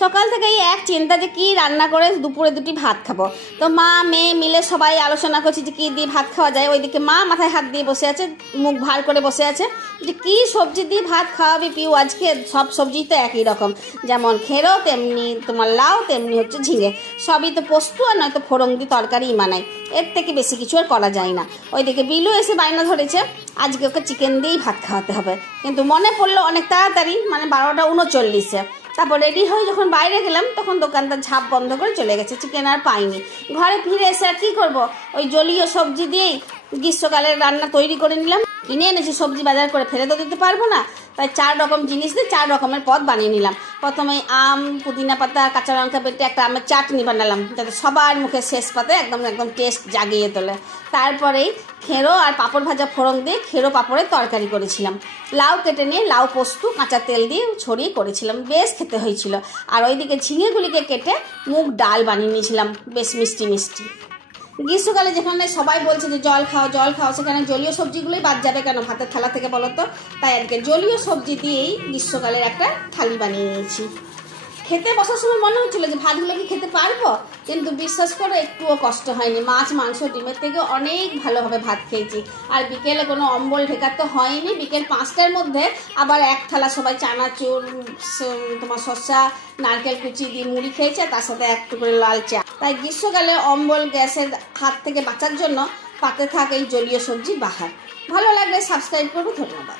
সকাল থেকেই এক চিন্তা যে কি রান্না করে দুপুরে দুটি ভাত খাবো। তো মা মেয়ে মিলে সবাই আলোচনা করছি যে কি দিয়ে ভাত খাওয়া যায়। ওইদিকে মা মাথায় হাত দিয়ে বসে আছে, মুখ ভার করে বসে আছে যে কি সবজি দিয়ে ভাত খাওয়াবি পিউ আজকে। সব সবজি তো একই রকম, যেমন খেরো তেমনি তোমার লাউ, তেমনি হচ্ছে ঝিঙে, সবই তো পোস্ত আর নয়তো ফোড়ন দিয়ে তরকারি বানাই, এর থেকে বেশি কিছু আর করা যায় না। ওইদিকে বিলু এসে বায়না ধরেছে আজকে ওকে চিকেন দিয়েই ভাত খাওয়াতে হবে, কিন্তু মনে পড়লো অনেক তাড়াতাড়ি, মানে 12টা 39। তারপর রেডি হয়ে যখন বাইরে গেলাম তখন দোকানদার ঝাঁপ বন্ধ করে চলে গেছে, চিকেন আর পাইনি। ঘরে ফিরে এসে আর কী করবো, ওই জলীয় সবজি দিয়েই গ্রীষ্মকালের রান্না তৈরি করে নিলাম। কিনে এনেছি সবজি বাজার করে, ফেলে তো দিতে পারবো না, তাই 4 রকম জিনিস দিয়ে 4 রকমের পদ বানিয়ে নিলাম। প্রথমে আম, পুদিনা পাতা, কাঁচা লঙ্কা বেটে একটা আমের চাটনি বানালাম, যাতে সবার মুখে শেষ পাতে একদম একদম টেস্ট জাগিয়ে তোলে। তারপরেই খেরো আর পাঁপড় ভাজা ফোড়ন দিয়ে খেরো পাঁপড়ের তরকারি করেছিলাম। লাউ কেটে নিয়ে লাউ পোস্ত কাঁচা তেল দিয়ে ছড়িয়ে করেছিলাম, বেশ খেতে হয়েছিল। আর ওইদিকে ঝিঙেগুলিকে কেটে মুগ ডাল বানিয়ে নিয়েছিলাম, বেশ মিষ্টি মিষ্টি। গ্রীষ্মকালে যেখানে সবাই বলছে যে জল খাও জল খাও, সেখানে জলীয় সবজিগুলোই বাদ যাবে কেন ভাতের থালা থেকে বলো তো? তাই আজকে জলীয় সবজি দিয়েই গ্রীষ্মকালের একটা থালি বানিয়ে নিয়েছি। খেতে বসার সময় মনে হচ্ছিল যে ভাতগুলো কি খেতে পারবো, কিন্তু বিশ্বাস করে একটুও কষ্ট হয়নি। মাছ মাংস ডিমের থেকে অনেক ভালোভাবে ভাত খেয়েছি। আর বিকেলে কোনো অম্বল ঢেকার তো হয়নি। বিকেল 5টার মধ্যে আবার এক থালা সবাই চানাচুর, তোমার শসা, নারকেল কুচি দিয়ে মুড়ি খেয়েছে, তার সাথে একটু করে লাল চা। তাই গ্রীষ্মকালে অম্বল গ্যাসের হাত থেকে বাঁচার জন্য পাতে থাক এই জলীয় সবজি বাহার। ভালো লাগলে সাবস্ক্রাইব করবো। ধন্যবাদ।